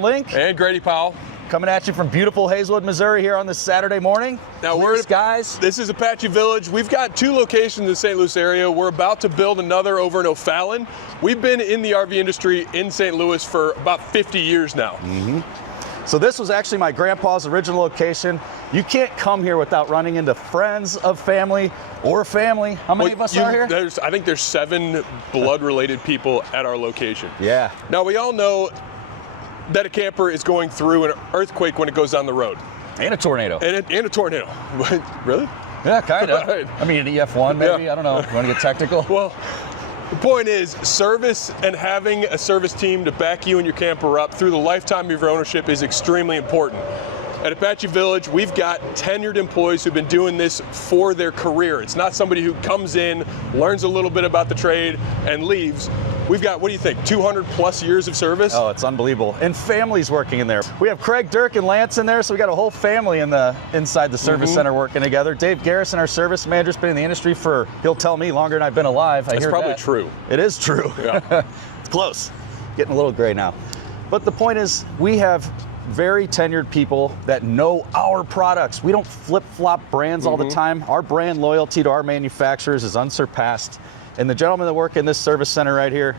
I'm Link. And Grady Powell. Coming at you from beautiful Hazelwood, Missouri here on this Saturday morning. Now this is Apache Village. We've got 2 locations in the St. Louis area. We're about to build another over in O'Fallon. We've been in the RV industry in St. Louis for about 50 years now. So this was actually my grandpa's original location. You can't come here without running into friends of family or family. How many of us are here? I think there's 7 blood-related people at our location. Yeah. Now we all know that a camper is going through an earthquake when it goes down the road. And a tornado. And a tornado. Really? Yeah, kind of. Right. I mean, an EF1 maybe, I don't know. You want to get technical? Well, the point is, service and having a service team to back you and your camper up through the lifetime of your ownership is extremely important. At Apache Village, we've got tenured employees who've been doing this for their career. It's not somebody who comes in, learns a little bit about the trade, and leaves. We've got, what do you think, 200 plus years of service? Oh, it's unbelievable. And families working in there. We have Craig, Dirk, and Lance in there, so we got a whole family inside the service center working together. Dave Garrison, our service manager, has been in the industry for, he'll tell me, longer than I've been alive. That's probably true. It is true. Yeah. It's close. Getting a little gray now. But the point is, we have very tenured people that know our products. We don't flip-flop brands all the time. Our brand loyalty to our manufacturers is unsurpassed. And the gentlemen that work in this service center right here,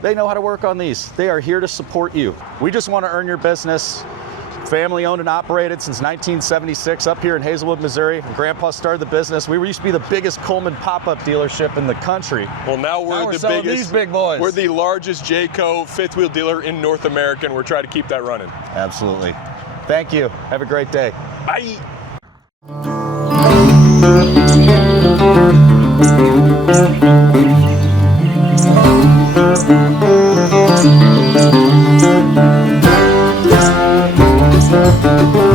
they know how to work on these. They are here to support you. We just want to earn your business. Family owned and operated since 1976 up here in Hazelwood, Missouri. Grandpa started the business. We used to be the biggest Coleman pop-up dealership in the country. Well, now we're the biggest. These big boys. We're the largest Jayco fifth wheel dealer in North America, and we're trying to keep that running. Absolutely. Thank you. Have a great day. Bye. Thank you.